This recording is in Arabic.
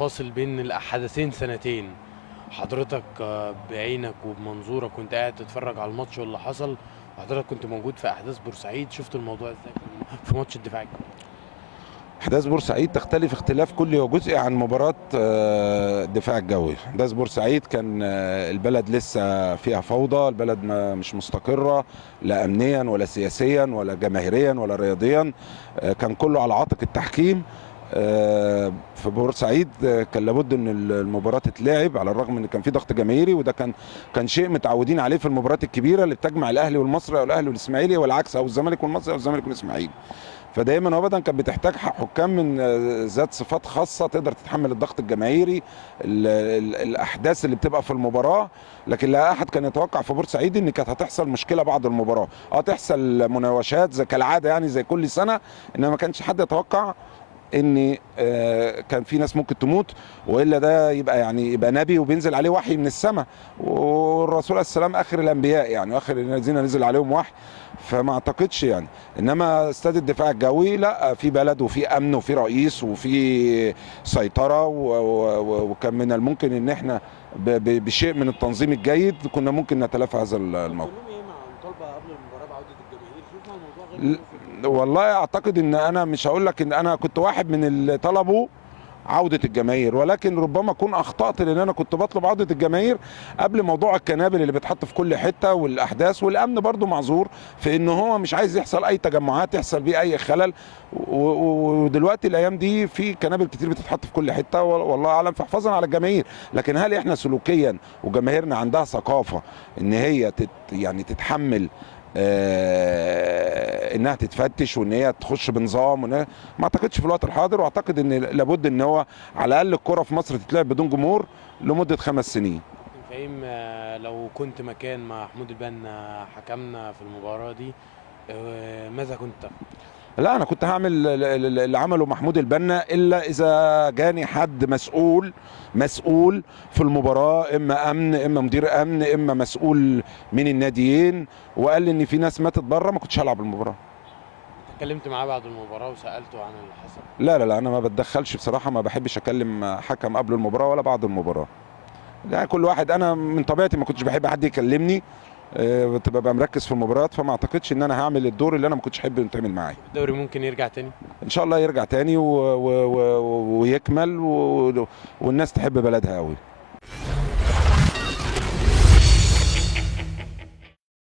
فاصل بين الحدثين سنتين. حضرتك بعينك وبمنظورك كنت قاعد تتفرج على الماتش واللي حصل، وحضرتك كنت موجود في احداث بورسعيد، شفت الموضوع ازاي في ماتش الدفاع الجوي؟ احداث بورسعيد تختلف اختلاف كلي وجزئي عن مباراه الدفاع الجوي. احداث بورسعيد كان البلد لسه فيها فوضى، البلد مش مستقره، لا امنيا ولا سياسيا ولا جماهيريا ولا رياضيا. كان كله على عاتق التحكيم. في بورسعيد كان لابد ان المباراه تتلعب، على الرغم ان كان في ضغط جماهيري، وده كان شيء متعودين عليه في المباريات الكبيره اللي بتجمع الاهلي والمصري او الاهلي والاسماعيلي والعكس، او الزمالك والمصري او الزمالك والاسماعيلي. فدايما وابدا كانت بتحتاج حكام من ذات صفات خاصه تقدر تتحمل الضغط الجماهيري، الاحداث اللي بتبقى في المباراه. لكن لا احد كان يتوقع في بورسعيد ان كانت هتحصل مشكله بعد المباراه، تحصل مناوشات زي كالعاده يعني زي كل سنه، انما ما كانش حد يتوقع ان كان في ناس ممكن تموت، والا ده يبقى نبي وبينزل عليه وحي من السماء، والرسول عليه السلام اخر الانبياء يعني، واخر الذين نزل عليهم وحي. فما اعتقدش يعني. انما استاد الدفاع الجوي لا، في بلد وفي امن وفي رئيس وفي سيطره، وكان من الممكن ان احنا بشيء من التنظيم الجيد كنا ممكن نتلافى هذا الموقف. بتقول ايه مع مطالبه قبل المباراه بعوده الجماهير؟ شوفنا الموضوع غير والله اعتقد ان انا مش هقول لك ان انا كنت واحد من اللي طلبوا عودة الجماهير، ولكن ربما اكون اخطأت، لان انا كنت بطلب عودة الجماهير قبل موضوع الكنابل اللي بتحط في كل حتة والاحداث، والامن برضو معذور في ان هو مش عايز يحصل اي تجمعات يحصل بيه اي خلل. ودلوقتي الايام دي في كنابل كتير بتتحط في كل حتة والله اعلم، فحفاظا على الجماهير. لكن هل احنا سلوكيا وجماهيرنا عندها ثقافة ان هي يعني تتحمل انها تتفتش وان هي تخش بنظام ما اعتقدش في الوقت الحاضر. واعتقد ان لابد ان هو على الاقل الكره في مصر تتلعب بدون جمهور لمده 5 سنين. فاهم. لو كنت مكان محمود البنا حكمنا في المباراه دي، ماذا كنت تفعل؟ لا، انا كنت هعمل اللي عمله محمود البنا، الا اذا جاني حد مسؤول في المباراه، اما امن اما مدير امن اما مسؤول من الناديين، وقال لي ان في ناس ماتت بره، ما كنتش هلعب المباراه. اتكلمت معاه بعد المباراه وسالته عن اللي حصل؟ لا لا لا، انا ما بتدخلش بصراحه، ما بحبش اكلم حكم قبل المباراه ولا بعد المباراه. يعني كل واحد، انا من طبيعتي ما كنتش بحب حد يكلمني، ببقى مركز في المباريات، فما اعتقدش ان انا هعمل الدور اللي انا ما كنتش احب يتعمل معايا. الدوري ممكن يرجع تاني؟ ان شاء الله يرجع تاني ويكمل والناس تحب بلدها قوي.